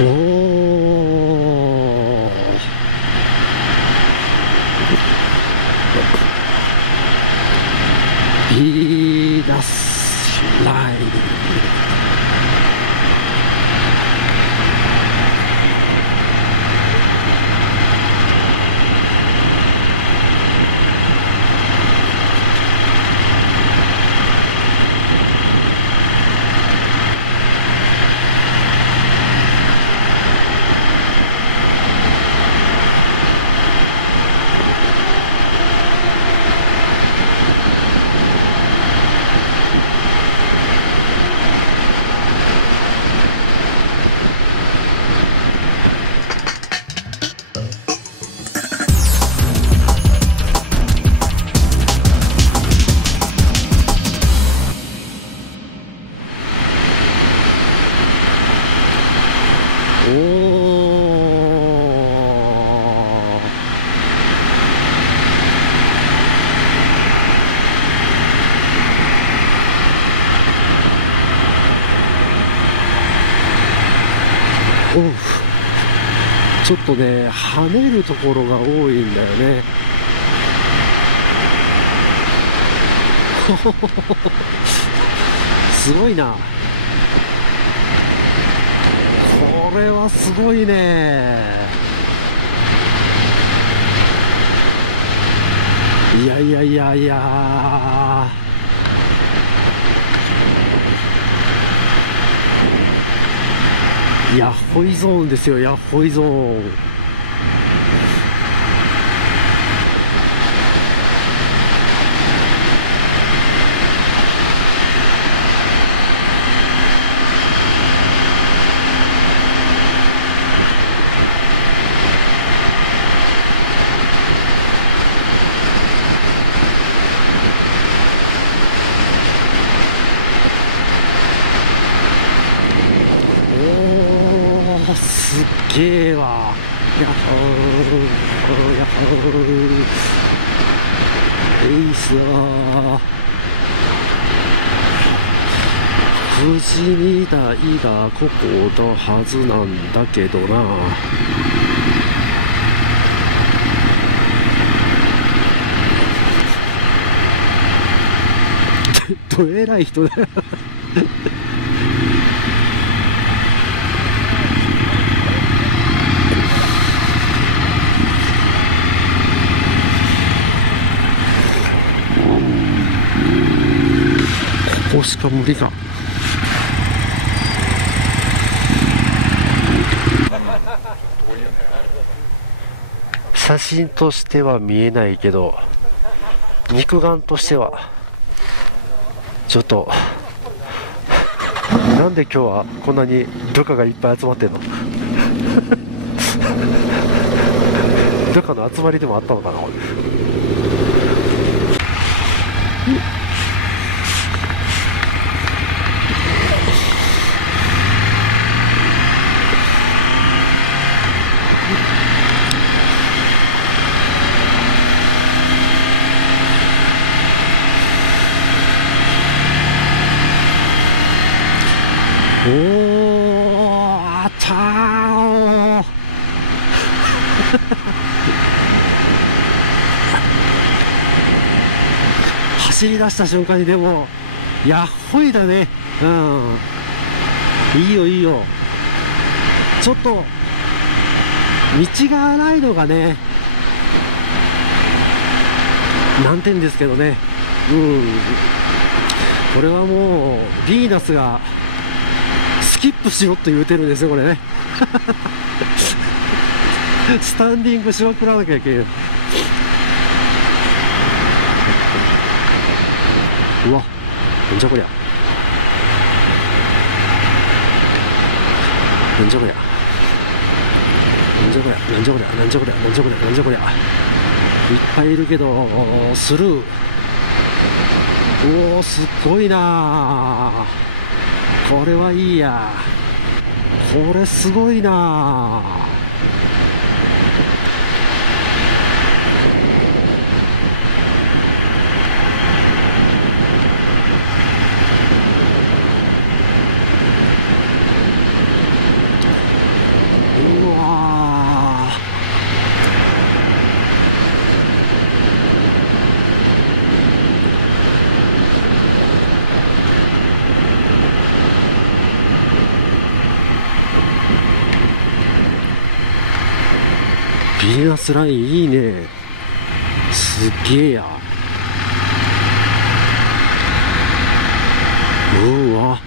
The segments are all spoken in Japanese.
おお、いいダスライおお、おう、ちょっとね跳ねるところが多いんだよね。すごいな、これはすごいね。いやいやいやいや、ヤッホイゾーンですよ、ヤッホイゾーン。おー、すっげえわ。やっほー、やっほー、エイスー。富士見台がここのはずなんだけどな。どえらい人だよ。ここしか無理か。写真としては見えないけど肉眼としてはちょっと、なんで今日はこんなにルカがいっぱい集まってんの。ルカの集まりでもあったのかな。おー、あったー。走り出した瞬間にでもやっほいだね。うん、いいよいいよ。ちょっと道が荒いのがね難点ですけどね。うん、これはもうヴィーナスがスキップしろって言うてるんですよ、これね。スタンディングしまくらなきゃいけない。うわ、なんじゃこりゃ、なんじゃこりゃ、なんじゃこりゃ、なんじゃこりゃ、なんじゃこりゃ、なんじゃこりゃ、なんじゃこりゃ、いっぱいいるけどスルー。おお、すっごいな、これはいいや、これすごいな。ビーナスラインいいね。すっげえや。うわ。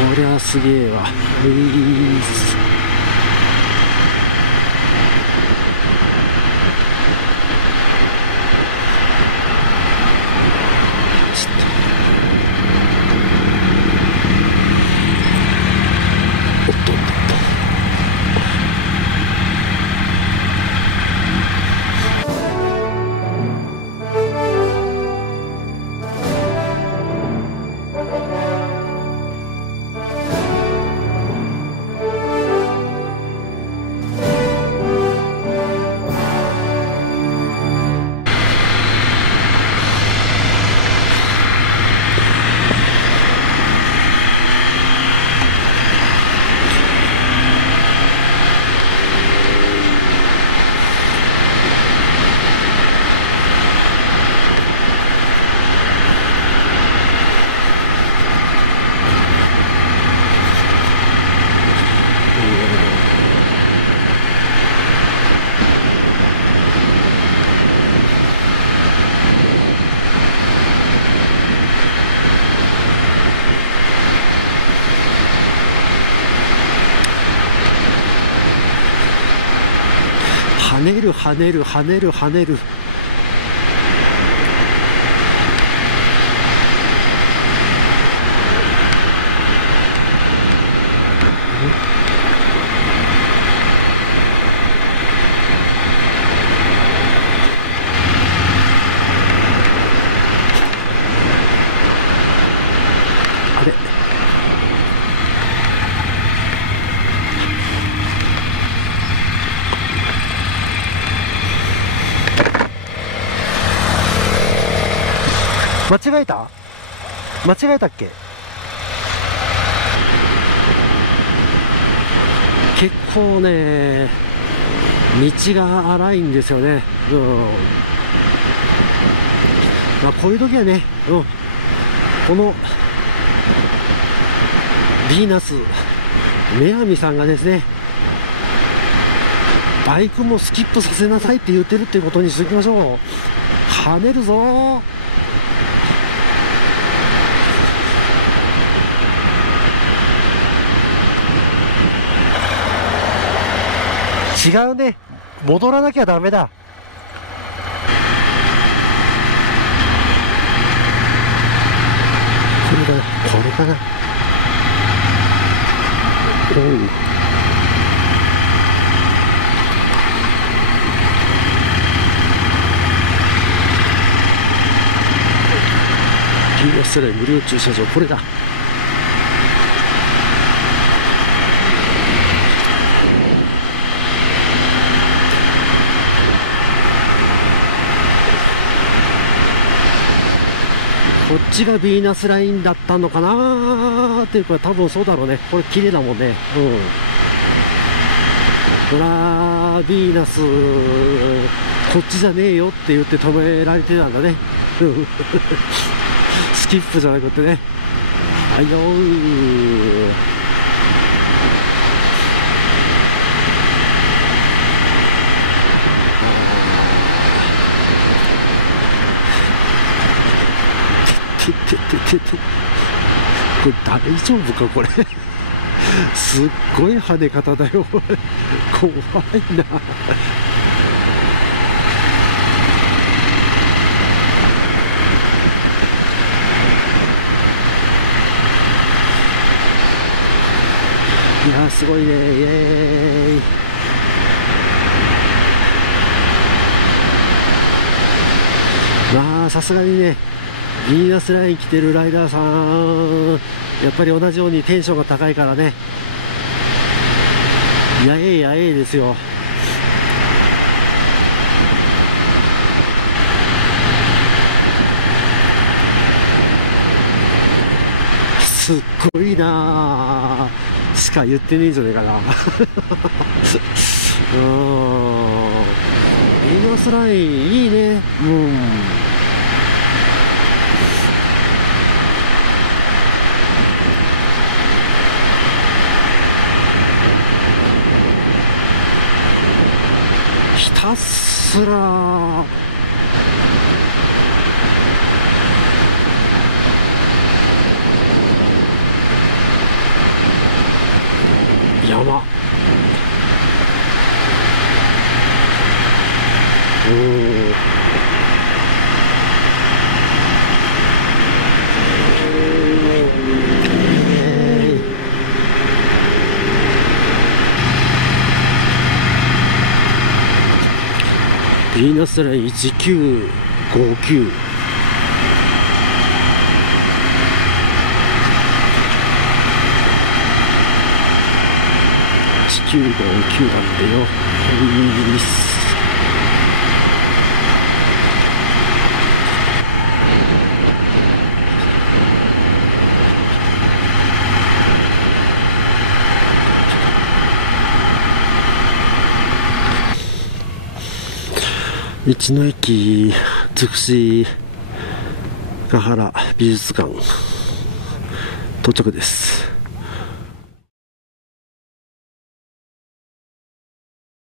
こりゃすげえわ。おっとっとっと。跳ねる跳ねる跳ねる跳ねる。あれ、間違えた？間違えたっけ？結構ね、道が荒いんですよね。まあ、こういう時はね、このヴィーナス女神さんがですね、バイクもスキップさせなさいって言ってるっていうことにしておきましょう。跳ねるぞー。違うね、戻らなきゃダメだ。これかな、これかな。おう、ビーナスライン無料駐車場、これだ。こっちがヴィーナスラインだったのかなーっていうか、多分そうだろうね。これ綺麗だもんね。ほら、ヴィーナスこっちじゃねえよって言って止められてたんだね。スキップじゃなくてね。はいよー。これ大丈夫かこれ。すっごい跳ね方だよ。怖いな。いやーすごいね。イエーイ。まあさすがにね、ヴィーナスライン来てるライダーさん、やっぱり同じようにテンションが高いからね、やえやえですよ。すっごいな、しか言ってねえんじゃねえかなヴィーナスラインいいね。ひたすら山。ヴィーナスライン1959。1959だってよ。道の駅筑紫ヶ原美術館到着です。